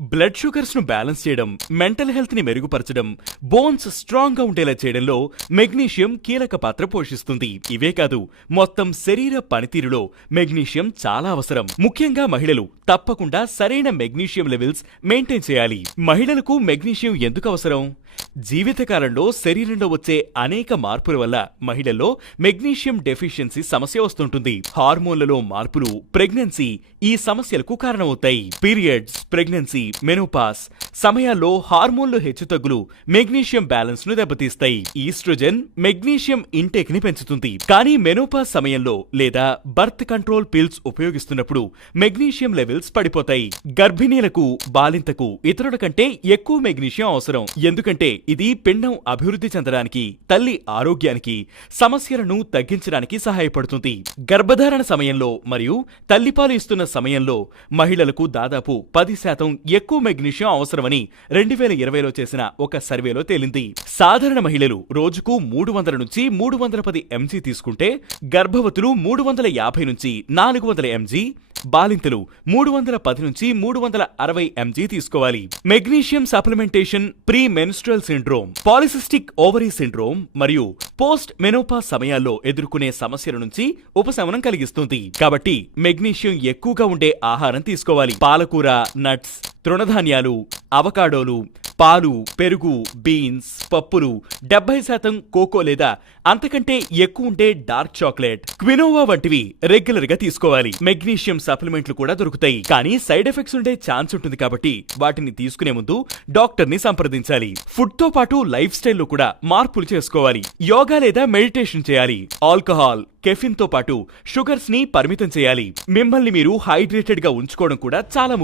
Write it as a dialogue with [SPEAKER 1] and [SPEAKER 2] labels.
[SPEAKER 1] Blood షుగర్స్ను balance చేయడం mental హెల్త్ని మెరుగుపరచడం బోన్స్ స్ట్రాంగ్గా ఉండేలా చేయడంలో మెగ్నీషియం కీలక పాత్ర పోషిస్తుంది. ఇవే కాదు మొత్తం శరీర పనితీరులో మెగ్నీషియం చాలా అవసరం. ముఖ్యంగా మహిళలు తప్పకుండా సరైన మెగ్నీషియం లెవెల్స్ మెయింటైన్ చేయాలి. మహిళలకు మెగ్నీషియం ఎందుకు అవసరం? జీవితకాలంలో శరీరంలో వచ్చే అనేక మార్పుల వల్ల మహిళల్లో మెగ్నీషియం డెఫిషియన్సీ సమస్య వస్తుంటుంది. హార్మోన్లలో మార్పులు ప్రెగ్నెన్సీ ఈ సమస్యలకు కారణమవుతాయి. పీరియడ్స్ ప్రెగ్నెన్సీ మెనోపాస్ సమయాల్లో హార్మోన్లు హెచ్చుతగ్గులు మెగ్నీషియం బ్యాలెన్స్ను దెబ్బతీస్తాయి. ఈస్ట్రోజెన్ మెగ్నీషియం ఇంటేక్ని పెంచుతుంది. కానీ మెనోపాస్ సమయంలో లేదా బర్త్ కంట్రోల్ పిల్స్ ఉపయోగిస్తున్నప్పుడు మెగ్నీషియం లెవెల్స్ పడిపోతాయి. గర్భిణీలకు బాలింతకు ఇతరుల కంటే ఎక్కువ మెగ్నీషియం అవసరం. ఎందుకంటే ఇది పిండం అభివృద్ధి చెందడానికి తల్లి ఆరోగ్యానికి సమస్యలను తగ్గించడానికి సహాయపడుతుంది. గర్భధారణ సమయంలో మరియు తల్లిపాలు ఇస్తున్న సమయంలో మహిళలకు దాదాపు పది శాతం ఎక్కువ మెగ్నీషియం అవసరమని రెండు వేల ఇరవైలో చేసిన ఒక సర్వేలో తేలింది. సాధారణ మహిళలు రోజుకు మూడు వందల నుంచి మూడు వందల పది ఎంజీ తీసుకుంటే గర్భవతులు మూడు వందల యాభై నుంచి నాలుగు వందల ఎంజీ బాలింతలు మూడు వందల పది నుంచి మూడు వందల అరవై ఎంజీ తీసుకోవాలి. Magnesium supplementation pre menstrual syndrome polycystic ovary syndrome మరియు పోస్ట్ మెనోపా సమయాల్లో ఎదుర్కొనే సమస్యల నుంచి ఉపశమనం కలిగిస్తుంది. కాబట్టి మెగ్నీషియం ఎక్కువగా ఉండే ఆహారం తీసుకోవాలి. పాలకూర నట్స్ తృణధాన్యాలు అవకాడోలు పాలు పెరుగు బీన్స్ పప్పులు డెబ్బై శాతం కోకో లేదా అంతకంటే ఎక్కువ ఉండే డార్క్ చాక్లెట్. క్వినోవా వంటివి రెగ్యులర్గా తీసుకోవాలి. మెగ్నీషియం సప్లిమెంట్లు కూడా దొరుకుతాయి. కానీ సైడ్ ఎఫెక్ట్స్ ఉండే ఛాన్స్ ఉంటుంది కాబట్టి వాటిని తీసుకునే ముందు డాక్టర్ని సంప్రదించాలి. ఫుడ్తో పాటు లైఫ్ స్టైల్లో కూడా మార్పులు చేసుకోవాలి. యోగా లేదా మెడిటేషన్ చేయాలి. ఆల్కహాల్ కెఫిన్తో పాటు షుగర్స్ని పరిమితం చేయాలి. మిమ్మల్ని మీరు హైడ్రేటెడ్గా ఉంచుకోవడం కూడా చాలా ముఖ్యం.